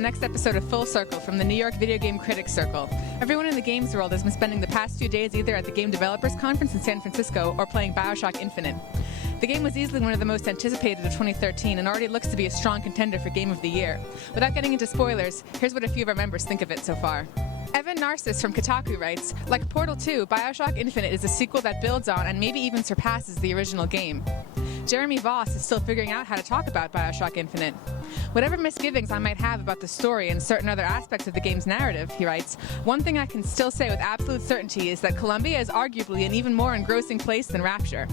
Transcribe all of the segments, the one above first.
the next episode of Full Circle from the New York Video Game Critics Circle. Everyone in the games world has been spending the past few days either at the Game Developers Conference in San Francisco or playing BioShock Infinite. The game was easily one of the most anticipated of 2013 and already looks to be a strong contender for Game of the Year. Without getting into spoilers, here's what a few of our members think of it so far. Evan Narcissus from Kotaku writes, like Portal 2, BioShock Infinite is a sequel that builds on and maybe even surpasses the original game. Jeremy Voss is still figuring out how to talk about BioShock Infinite. Whatever misgivings I might have about the story and certain other aspects of the game's narrative, he writes, one thing I can still say with absolute certainty is that Columbia is arguably an even more engrossing place than Rapture.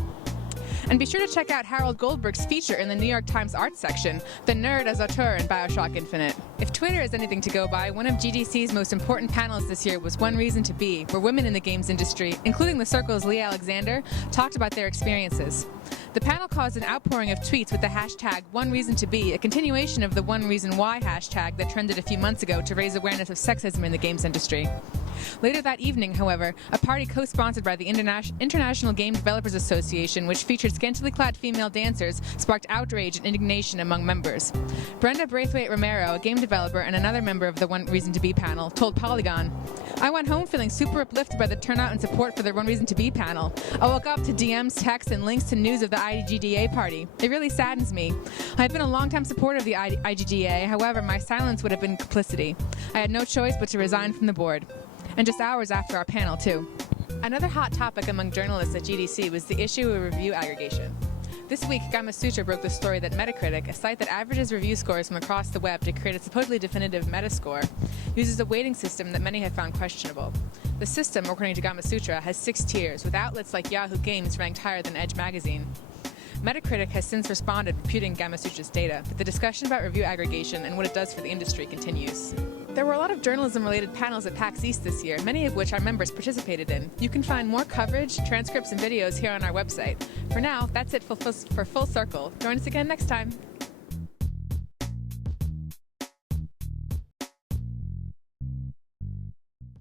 And be sure to check out Harold Goldberg's feature in the New York Times Arts section, The Nerd as Auteur in BioShock Infinite. If Twitter is anything to go by, one of GDC's most important panels this year was One Reason to Be, where women in the games industry, including the Circle's Leah Alexander, talked about their experiences. The panel caused an outpouring of tweets with the hashtag #OneReasonToBe, a continuation of the One Reason Why hashtag that trended a few months ago to raise awareness of sexism in the games industry. Later that evening, however, a party co-sponsored by the International Game Developers Association, which featured scantily clad female dancers, sparked outrage and indignation among members. Brenda Braithwaite Romero, a game developer and another member of the One Reason to Be panel, told Polygon, I went home feeling super uplifted by the turnout and support for the One Reason to Be panel. I woke up to DMs, texts, and links to news of the IGDA party. It really saddens me. I've been a longtime supporter of the IGDA, however, my silence would have been complicity. I had no choice but to resign from the board. And just hours after our panel, too. Another hot topic among journalists at GDC was the issue of review aggregation. This week, Gamasutra broke the story that Metacritic, a site that averages review scores from across the web to create a supposedly definitive metascore, uses a weighting system that many have found questionable. The system, according to Gamasutra, has 6 tiers, with outlets like Yahoo Games ranked higher than Edge magazine. Metacritic has since responded, refuting Gamasutra's data, but the discussion about review aggregation and what it does for the industry continues. There were a lot of journalism-related panels at PAX East this year, many of which our members participated in. You can find more coverage, transcripts, and videos here on our website. For now, that's it for Full Circle. Join us again next time.